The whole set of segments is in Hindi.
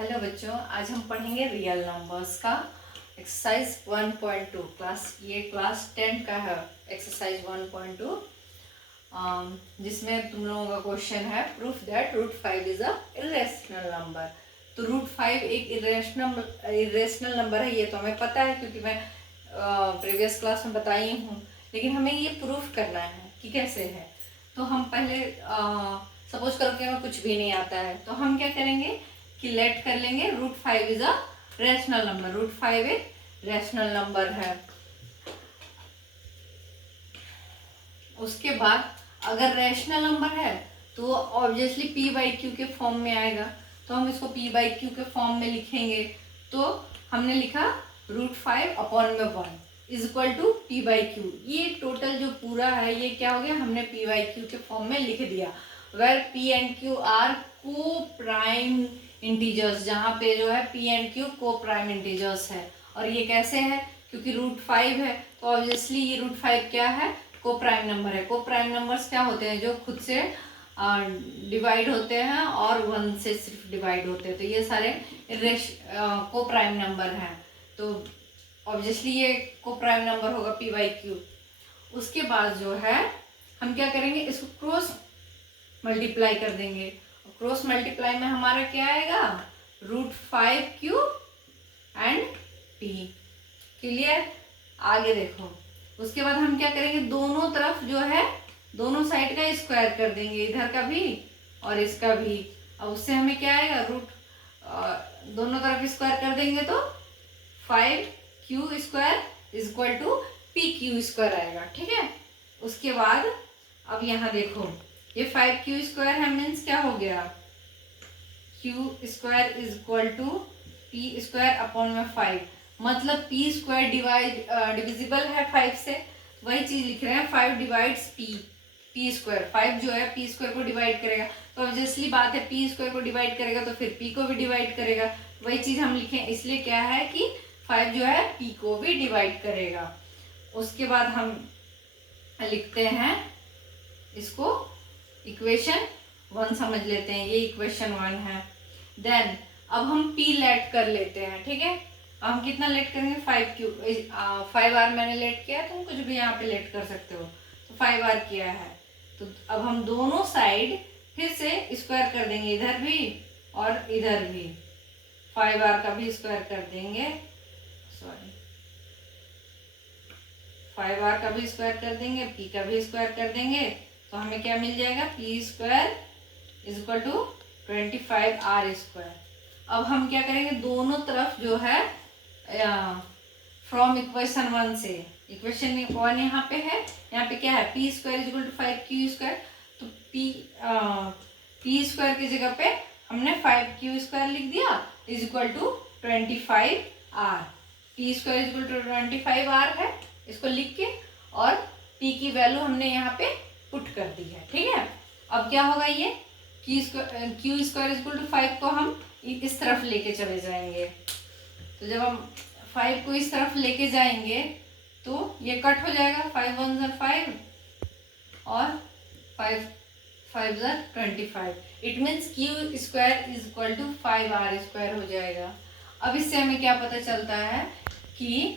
हेलो बच्चों, आज हम पढ़ेंगे रियल नंबर्स का एक्सरसाइज 1.2 क्लास 10 का है। एक्सरसाइज 1.2 जिसमें तुम लोगों का क्वेश्चन है proof that root 5 is a irrational number. तो रूट 5 एक इरेशनल नंबर है, ये तो हमें पता है क्योंकि मैं प्रीवियस क्लास में बताई हूँ। लेकिन हमें ये प्रूफ करना है कि कैसे है। तो हम पहले सपोज करो कि हमें कुछ भी नहीं आता है, तो हम क्या करेंगे कि लेट कर लेंगे root 5 is a rational number. Root 5 एक रैशनल नंबर है। उसके बाद अगर रैशनल नंबर है तो ऑब्वियसली पी बाई क्यू के फॉर्म में आएगा, तो हम इसको पी बाई क्यू के फॉर्म में लिखेंगे। तो हमने लिखा रूट 5 अपॉन में 1 is equal to P by Q. ये टोटल जो पूरा है ये क्या हो गया, हमने पी बाई क्यू के फॉर्म में लिख दिया। Where P and Q are coprime integers, जहाँ पे जो है P and Q coprime integers है। और ये कैसे है, क्योंकि रूट 5 है तो ऑब्वियसली ये रूट 5 क्या है, को प्राइम नंबर है। को प्राइम नंबर्स क्या होते हैं, जो खुद से डिवाइड होते हैं और 1 से सिर्फ डिवाइड होते हैं। तो ये सारे को प्राइम नंबर हैं, तो ऑब्वियसली ये को प्राइम नंबर होगा पी बाई क्यू। उसके बाद जो है हम क्या करेंगे, इसको क्रॉस मल्टीप्लाई कर देंगे। क्रॉस मल्टीप्लाई में हमारा क्या आएगा, root 5 Q and P. Clear, आगे देखो। उसके बाद हम क्या करेंगे, दोनों तरफ जो है दोनों साइड का स्क्वायर कर देंगे, इधर का भी और इसका भी। अब उससे हमें क्या आएगा, रूट दोनों तरफ स्क्वायर कर देंगे तो 5q square is equal to P Q square आएगा। ठीक है, उसके बाद अब यहाँ देखो, ये 5q स्क्वायर है, मीन्स क्या हो गया, q square is equal to P square upon में 5। मतलब पी स्क्वायर डिविजिबल है 5 से, वही चीज लिख रहे हैं, 5 डिवाइड्स पी स्क्वायर। 5 जो है पी स्क्वायर को डिवाइड करेगा, तो ऑब्वियसली बात है पी स्क्वायर को डिवाइड करेगा तो फिर पी को भी डिवाइड करेगा। वही चीज हम लिखें, इसलिए क्या है कि 5 जो है पी को भी डिवाइड करेगा। उसके बाद हम लिखते हैं इसको इक्वेशन 1 समझ लेते हैं, ये इक्वेशन 1 है। देन अब हम p लेट कर लेते हैं। ठीक है, अब हम कितना लेट करेंगे, 5r मैंने लेट किया, तुम कुछ भी यहाँ पे लेट कर सकते हो। तो 5r किया है, तो अब हम दोनों साइड फिर से स्क्वायर कर देंगे, इधर भी और इधर भी। 5r का भी स्क्वायर कर देंगे, सॉरी 5r का भी स्क्वायर कर देंगे, p का भी स्क्वायर कर देंगे, तो हमें क्या मिल जाएगा, P square is equal to 25r square. अब हम क्या करेंगे, दोनों तरफ जो है फ्रॉम इक्वेशन 1 से, इक्वेशन 1 यहाँ पे है, यहाँ पे क्या है, P square is equal to 5q square. तो पी स्क्वायर की जगह पे हमने 5q स्क्वायर लिख दिया is equal to 25r। P square is equal to 25r है, इसको लिख के और p की वैल्यू हमने यहाँ पे पुट कर दी है। ठीक है, अब क्या होगा, ये क्यू स्क्वायर इक्वल टू 5 को हम इस तरफ लेके चले जाएंगे। तो जब हम 5 को इस तरफ लेके जाएंगे तो ये कट हो जाएगा, 5 1 ज़ा 5 और 5 5 ज़ा 25। It means Q square is equal to 5r square हो जाएगा। अब इससे हमें क्या पता चलता है कि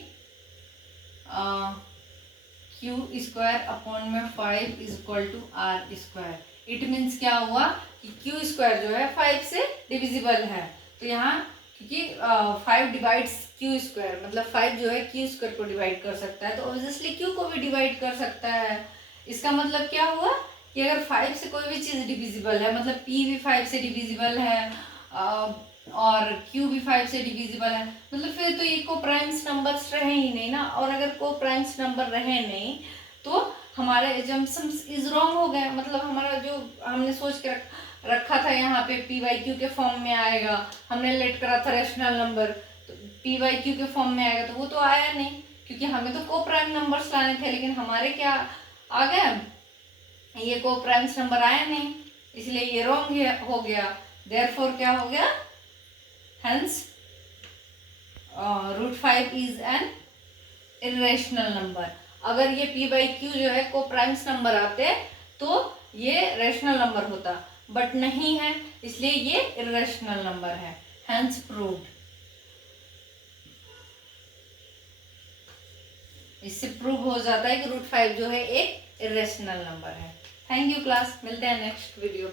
क्यू स्क्वायर अपॉन में 5 is equal to r square. It means क्या हुआ कि क्यू स्क्वायर जो है 5 से डिविजिबल है, तो यहाँ क्योंकि 5 डिवाइड्स क्यू स्क्वायर, मतलब 5 जो है क्यू स्क्वायर को डिवाइड कर सकता है, तो ऑब्वियसली क्यू को भी डिवाइड कर सकता है। इसका मतलब क्या हुआ कि अगर 5 से कोई भी चीज़ डिविजिबल है, मतलब p भी 5 से डिविजिबल है और q भी 5 से डिविजिबल है, मतलब फिर तो ये को प्राइम्स नंबर्स रहे ही नहीं ना। और अगर को प्राइम्स नंबर रहे नहीं तो हमारे एजम्पशंस इज रॉन्ग हो गए। मतलब हमारा जो हमने सोच के रखा था यहाँ पे पी बाई क्यू के फॉर्म में आएगा, हमने लेट करा था रैशनल नंबर, तो पी बाई क्यू के फॉर्म में आएगा, तो वो तो आया नहीं, क्योंकि हमें तो को प्राइम नंबर्स लाने थे, लेकिन हमारे क्या आ गए, ये को प्राइम्स नंबर आया नहीं, इसलिए ये रॉन्ग हो गया। देयरफॉर क्या हो गया, hence root 5 is an irrational number. अगर ये p बाई क्यू जो है को प्राइम्स नंबर आते तो ये रैशनल नंबर होता, बट नहीं है, इसलिए ये इरेशनल नंबर है। Hence proved. इससे प्रूव हो जाता है कि √5 जो है एक इरेशनल नंबर है। थैंक यू क्लास, मिलते हैं नेक्स्ट वीडियो।